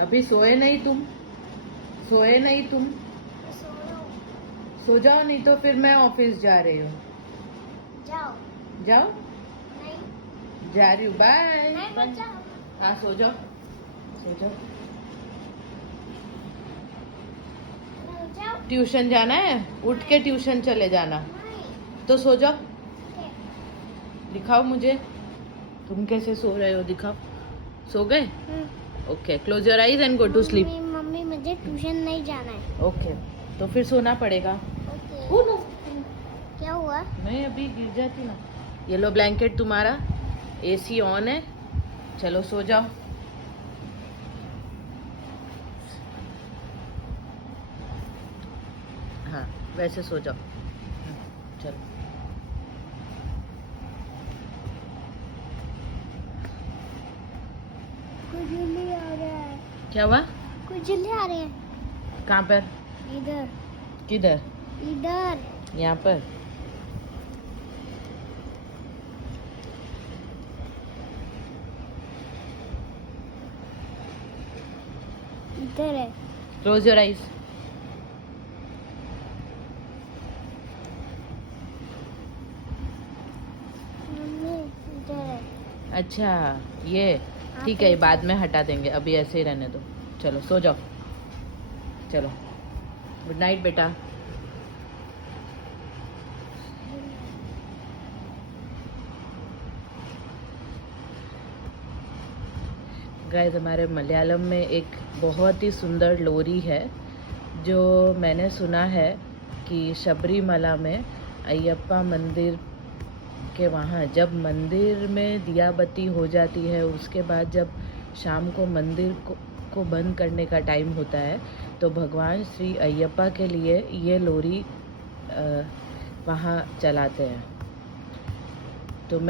अभी सोए नहीं तुम? सोए नहीं तुम? सो जाओ, नहीं तो फिर मैं ऑफिस जा रही हूँ। जाओ। जाओ, नहीं जा रही हूँ। बाय। नहीं मत जाओ। हाँ, सो जाओ, सो जाओ। नहीं जाओ। ट्यूशन जाना है, उठ के ट्यूशन चले जाना। नहीं तो सो जाओ। ठीक है। दिखाओ मुझे, तुम कैसे सो रहे हो, दिखाओ। सो गए? Okay, close your eyes and go to sleep. Mummy मुझे ट्यूशन नहीं जाना है। ओके, तो फिर सोना पड़ेगा। ओके। ओ नो, क्या हुआ? मैं अभी गिर जाती ना। ये लो ब्लैंकेट तुम्हारा, एसी ऑन है, चलो सो जाओ। हाँ, वैसे सो जाओ। चलो। खुजली आ रहा है। क्या हुआ? खुजली आ रहे हैं। कहाँ पर? इधर किधर? इधर। यहाँ पर? इधर है। Close your eyes. मम्मी इधर है। अच्छा, ये ठीक है, ये बाद में हटा देंगे, अभी ऐसे ही रहने दो। चलो सो जाओ, चलो। गुड नाइट बेटा। गाइस, हमारे मलयालम में एक बहुत ही सुंदर लोरी है जो मैंने सुना है कि शबरीमला में अयप्पा मंदिर के वहाँ जब मंदिर में दिया बत्ती हो जाती है, उसके बाद जब शाम को मंदिर को बंद करने का टाइम होता है, तो भगवान श्री अयप्पा के लिए ये लोरी वहाँ चलाते हैं। तो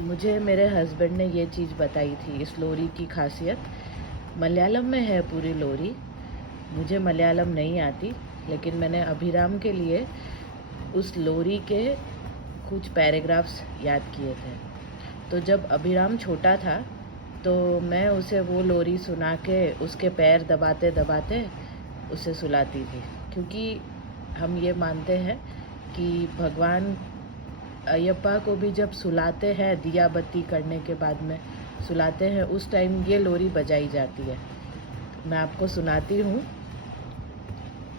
मुझे मेरे हस्बैंड ने ये चीज़ बताई थी, इस लोरी की खासियत। मलयालम में है पूरी लोरी, मुझे मलयालम नहीं आती, लेकिन मैंने अभिराम के लिए उस लोरी के कुछ पैराग्राफ्स याद किए थे। तो जब अभिराम छोटा था तो मैं उसे वो लोरी सुना के उसके पैर दबाते दबाते उसे सुलाती थी, क्योंकि हम ये मानते हैं कि भगवान अयप्पा को भी जब सुलाते हैं, दिया बत्ती करने के बाद में सुलाते हैं, उस टाइम ये लोरी बजाई जाती है। मैं आपको सुनाती हूँ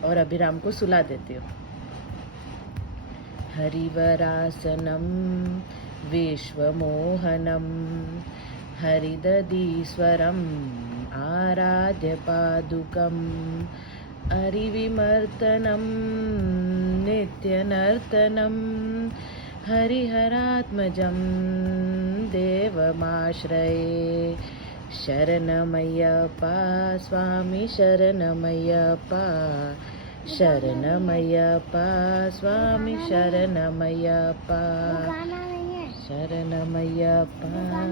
और अभिराम को सुला देती हूँ। हरिवरासनं विश्वमोहनं हरिदधीश्वरम् आराध्य पादुकम् हरिविमर्तनं नित्यनर्तनं हरिहरात्मजं देवमाश्रये। शरणमय्यप्पा स्वामी शरणमय्यप्पा, शरणमय्यप्पा स्वामी शरणमय्यप्पा, शरणमय्यप्पा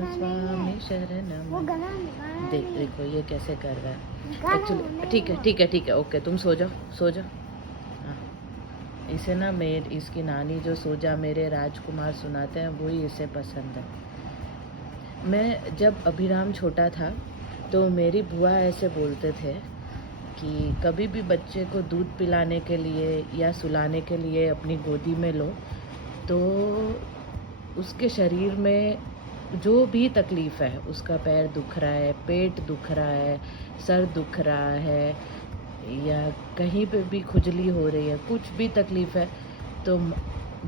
स्वामी शरणमय्यप्पा। देखो ये कैसे कर रहा है एक्चुअली। ठीक है, ओके, तुम सो जाओ, सो जाओ। हाँ, इसे ना इसकी नानी जो सो जा मेरे राजकुमार सुनाते हैं, वही इसे पसंद है। मैं जब अभिराम छोटा था तो मेरी बुआ ऐसे बोलते थे कि कभी भी बच्चे को दूध पिलाने के लिए या सुलाने के लिए अपनी गोदी में लो, तो उसके शरीर में जो भी तकलीफ़ है, उसका पैर दुख रहा है, पेट दुख रहा है, सर दुख रहा है, या कहीं पे भी खुजली हो रही है, कुछ भी तकलीफ़ है, तो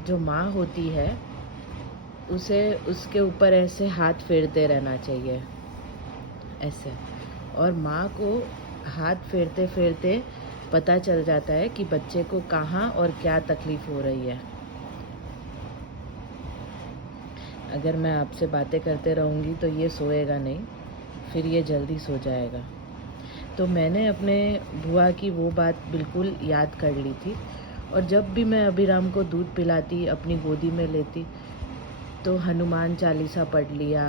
जो माँ होती है उसे उसके ऊपर ऐसे हाथ फेरते रहना चाहिए, ऐसे। और माँ को हाथ फेरते फेरते पता चल जाता है कि बच्चे को कहाँ और क्या तकलीफ़ हो रही है। अगर मैं आपसे बातें करते रहूँगी तो ये सोएगा नहीं, फिर ये जल्दी सो जाएगा। तो मैंने अपने बुआ की वो बात बिल्कुल याद कर ली थी, और जब भी मैं अभिराम को दूध पिलाती, अपनी गोदी में लेती, तो हनुमान चालीसा पढ़ लिया,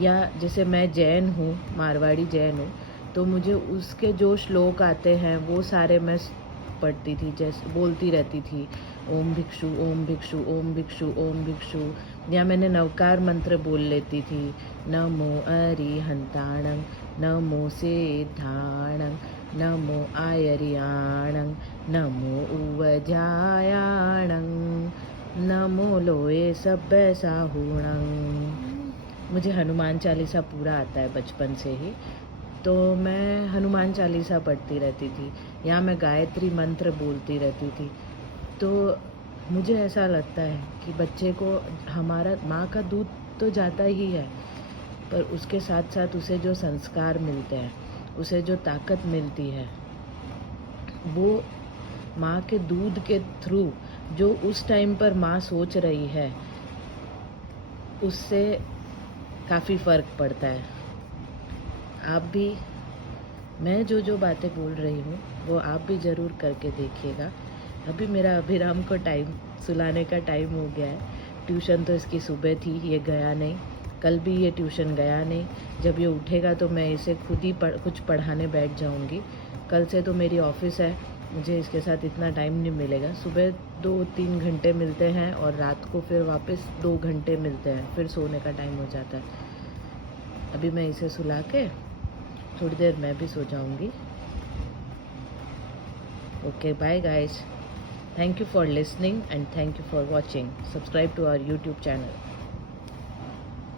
या जैसे मैं जैन हूँ, मारवाड़ी जैन हूँ, तो मुझे उसके जो श्लोक आते हैं वो सारे मैं पढ़ती थी, जैसे बोलती रहती थी, ओम भिक्षु ओम भिक्षु ओम भिक्षु ओम भिक्षु, या मैंने नवकार मंत्र बोल लेती थी, नमो अरिहंताणं नमो सिद्धाणं नमो आयर्याणं नमो उवजायाणं नमो लोए सब्बे साहुणं। मुझे हनुमान चालीसा पूरा आता है बचपन से ही, तो मैं हनुमान चालीसा पढ़ती रहती थी या मैं गायत्री मंत्र बोलती रहती थी। तो मुझे ऐसा लगता है कि बच्चे को हमारा माँ का दूध तो जाता ही है, पर उसके साथ साथ उसे जो संस्कार मिलते हैं, उसे जो ताकत मिलती है, वो माँ के दूध के थ्रू जो उस टाइम पर माँ सोच रही है, उससे काफ़ी फ़र्क पड़ता है। आप भी, मैं जो बातें बोल रही हूँ वो आप भी ज़रूर करके देखिएगा। अभी मेरा अभिराम को सुलाने का टाइम हो गया है। ट्यूशन तो इसकी सुबह थी, ये गया नहीं, कल भी ये ट्यूशन गया नहीं। जब ये उठेगा तो मैं इसे खुद ही कुछ पढ़ाने बैठ जाऊँगी। कल से तो मेरी ऑफ़िस है, मुझे इसके साथ इतना टाइम नहीं मिलेगा। सुबह 2-3 घंटे मिलते हैं और रात को फिर वापस 2 घंटे मिलते हैं, फिर सोने का टाइम हो जाता है। अभी मैं इसे सुला के थोड़ी देर मैं भी सो जाऊँगी। Okay, bye guys. Thank you for listening and thank you for watching. Subscribe to our YouTube channel.